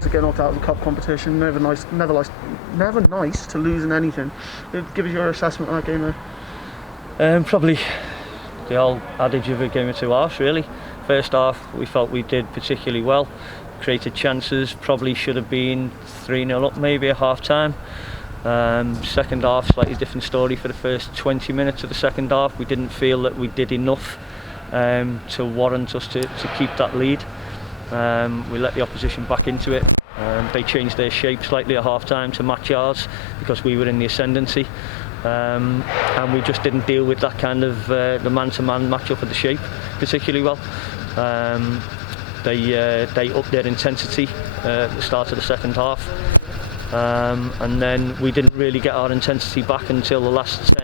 to get knocked out of the cup competition. Never nice to lose in anything. Give us your assessment of that game there. Probably the old adage of a game of two halves, really. First half we felt we did particularly well, created chances, probably should have been 3-0 up maybe at half time. Second half, slightly different story. For the first 20 minutes of the second half we didn't feel that we did enough to warrant us to keep that lead. We let the opposition back into it. They changed their shape slightly at half time to match ours because we were in the ascendancy. And we just didn't deal with that kind of the man-to-man match-up of the shape particularly well. They upped their intensity at the start of the second half, and then we didn't really get our intensity back until the last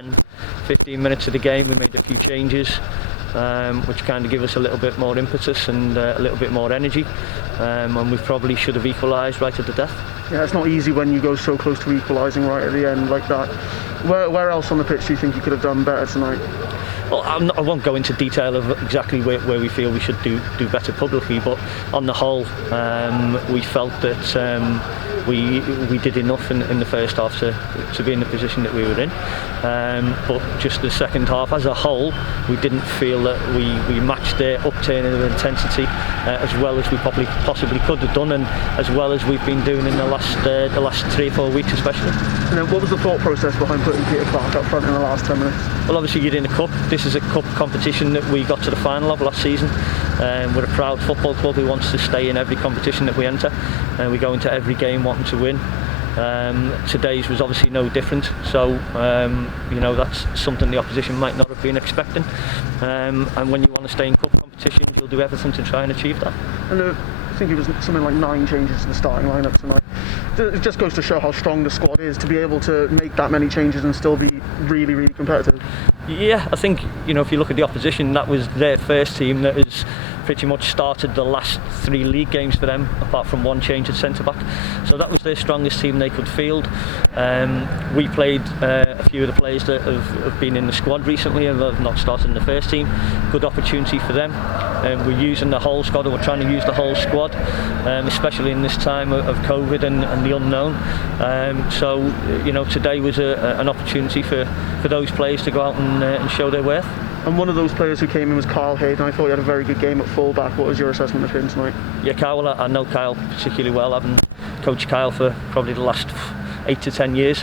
10-15 minutes of the game. We made a few changes which kind of give us a little bit more impetus and a little bit more energy, and we probably should have equalised right at the death. Yeah, it's not easy when you go so close to equalising right at the end like that. Where else on the pitch do you think you could have done better tonight? Well, I won't go into detail of exactly where we feel we should do better publicly, but on the whole, we felt that we did enough in the first half to be in the position that we were in. But just the second half as a whole, we didn't feel that we matched their upturn of intensity as well as we possibly could have done, and as well as we've been doing in the last 3 or 4 weeks especially. And then what was the thought process behind putting Peter Clark up front in the last 10 minutes? Well, obviously you're in a cup. This is a cup competition that we got to the final of last season. We're a proud football club who wants to stay in every competition that we enter, and we go into every game wanting to win. Today's was obviously no different, so that's something the opposition might not have been expecting, and when you want to stay in cup competitions you'll do everything to try and achieve that. And I think it was something like 9 changes to the starting lineup tonight. It just goes to show how strong the squad is to be able to make that many changes and still be really, really competitive. Yeah, I think if you look at the opposition, that was their first team that has pretty much started the last 3 league games for them, apart from 1 change at centre-back. So that was their strongest team they could field. We played a few of the players that have been in the squad recently and have not started in the first team. Good opportunity for them. We're using the whole squad, or we're trying to use the whole squad, especially in this time of COVID and the unknown. So today was an opportunity for those players to go out and show their worth. And one of those players who came in was Kyle Hayden. I thought he had a very good game at full-back. What was your assessment of him tonight? Yeah, Kyle, I know Kyle particularly well. I've coached Kyle for probably the last 8 to 10 years.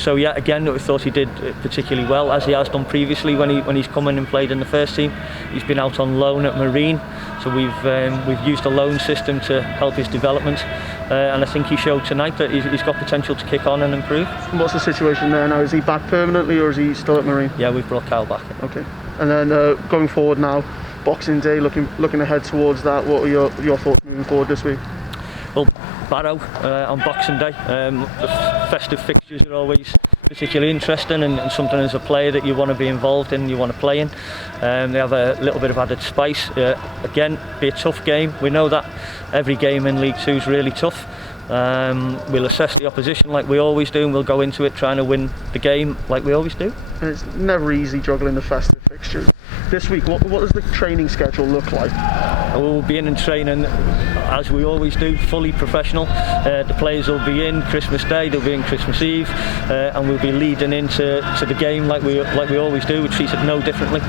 So yeah, again, we thought he did particularly well, as he has done previously when he's come in and played in the first team. He's been out on loan at Marine, so we've used a loan system to help his development. And I think he showed tonight that he's got potential to kick on and improve. And what's the situation there now? Is he back permanently or is he still at Marine? Yeah, we've brought Kyle back. Okay. And then going forward now, Boxing Day, looking ahead towards that, what are your thoughts moving forward this week? Well, Barrow on Boxing Day. The festive fixtures are always particularly interesting and something as a player that you want to be involved in, you want to play in. They have a little bit of added spice. Again, be a tough game. We know that every game in League 2 is really tough. We'll assess the opposition like we always do, and we'll go into it trying to win the game like we always do. And it's never easy juggling the festive fixtures. This week, what does the training schedule look like? We'll be in and training as we always do, fully professional. The players will be in Christmas Day, they'll be in Christmas Eve, and we'll be leading into the game like we always do. We treat it no differently.